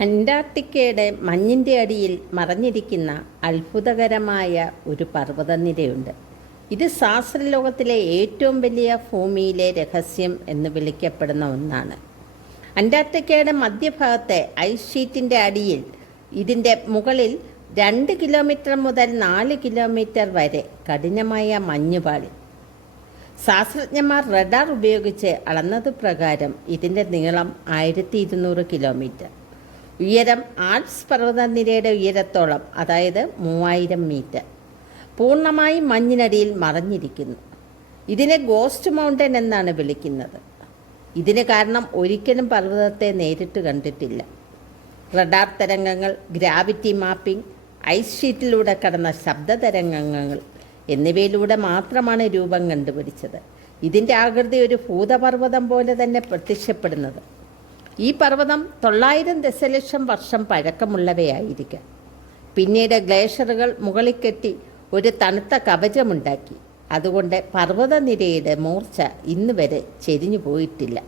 അന്റാർട്ടിക്കയുടെ മഞ്ഞിന്റെ അടിയിൽ മറഞ്ഞിരിക്കുന്ന അത്ഭുതകരമായ ഒരു പർവതനിരയുണ്ട്. ഇത് ശാസ്ത്രലോകത്തിലെ ഏറ്റവും വലിയ ഭൂമിയിലെ രഹസ്യം എന്ന് വിളിക്കപ്പെടുന്ന ഒന്നാണ്. അന്റാർട്ടിക്കയുടെ മധ്യഭാഗത്തെ ഐസ് ഷീറ്റിന്റെ അടിയിൽ ഇതിന്റെ മുകളിൽ രണ്ട് കിലോമീറ്റർ മുതൽ നാല് കിലോമീറ്റർ വരെ കഠിനമായ മഞ്ഞുപാളി. ശാസ്ത്രജ്ഞന്മാർ റഡാർ ഉപയോഗിച്ച് അളന്നത് പ്രകാരം ഇതിന്റെ നീളം ആയിരത്തി ഇരുന്നൂറ് കിലോമീറ്റർ. ഉയരം ആൽപ്സ് പർവതനിരയുടെ ഉയരത്തോളം അതായത് മൂവായിരം മീറ്റർ. പൂർണമായി മഞ്ഞിനടിയിൽ മറഞ്ഞിരിക്കുന്നു. ഇതിനെ ഗോസ്റ്റ് മൗണ്ടൻ എന്നാണ് വിളിക്കുന്നത്. ഇതിന് കാരണം ഒരിക്കലും പർവതത്തെ നേരിട്ട് കണ്ടിട്ടില്ല. റഡാർ തരംഗങ്ങൾ ഗ്രാവിറ്റി മാപ്പിംഗ് ഐസ് ഷീറ്റിലൂടെ കടന്ന ശബ്ദ തരംഗങ്ങൾ എന്നിവയിലൂടെ മാത്രമാണ് രൂപം കണ്ടുപിടിച്ചത്. ഇതിന്റെ ആകൃതി ഒരു ഭൂതപർവതം പോലെ തന്നെ പ്രത്യക്ഷപ്പെടുന്നത്. ഈ പർവതം തൊള്ളായിരം ദശലക്ഷം വർഷം പഴക്കമുള്ളവയായിരിക്കാം. പിന്നീട് ഗ്ലേഷ്യറുകൾ മുകളിൽ കെട്ടി ഒരു തണുത്ത കവചമുണ്ടാക്കി. അതുകൊണ്ട് പർവതനിരയുടെ മൂർച്ച ഇന്ന് വരെ ചെരിഞ്ഞു പോയിട്ടില്ല.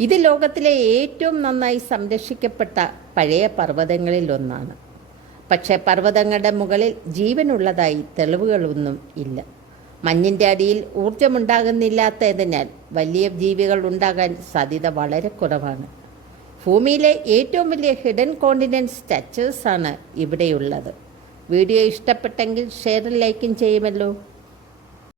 ഇത് ലോകത്തിലെ ഏറ്റവും നന്നായി സംരക്ഷിക്കപ്പെട്ട പഴയ പർവതങ്ങളിൽ ഒന്നാണ് പക്ഷേ പർവതങ്ങളുടെ മുകളിൽ ജീവനുള്ളതായി തെളിവുകളൊന്നും ഇല്ല. മഞ്ഞിന്റെ അടിയിൽ ഊർജമുണ്ടാകുന്നില്ലാത്തതിനാൽ വലിയ ജീവികൾ ഉണ്ടാകാൻ സാധ്യത വളരെ കുറവാണ്. ഭൂമിയിലെ ഏറ്റവും വലിയ ഹിഡൻ കോണ്ടിനൻസ് സ്റ്റാച്ചേഴ്സാണ് ഇവിടെയുള്ളത്. വീഡിയോ ഇഷ്ടപ്പെട്ടെങ്കിൽ ഷെയർ ലൈക്കും ചെയ്യുമല്ലോ.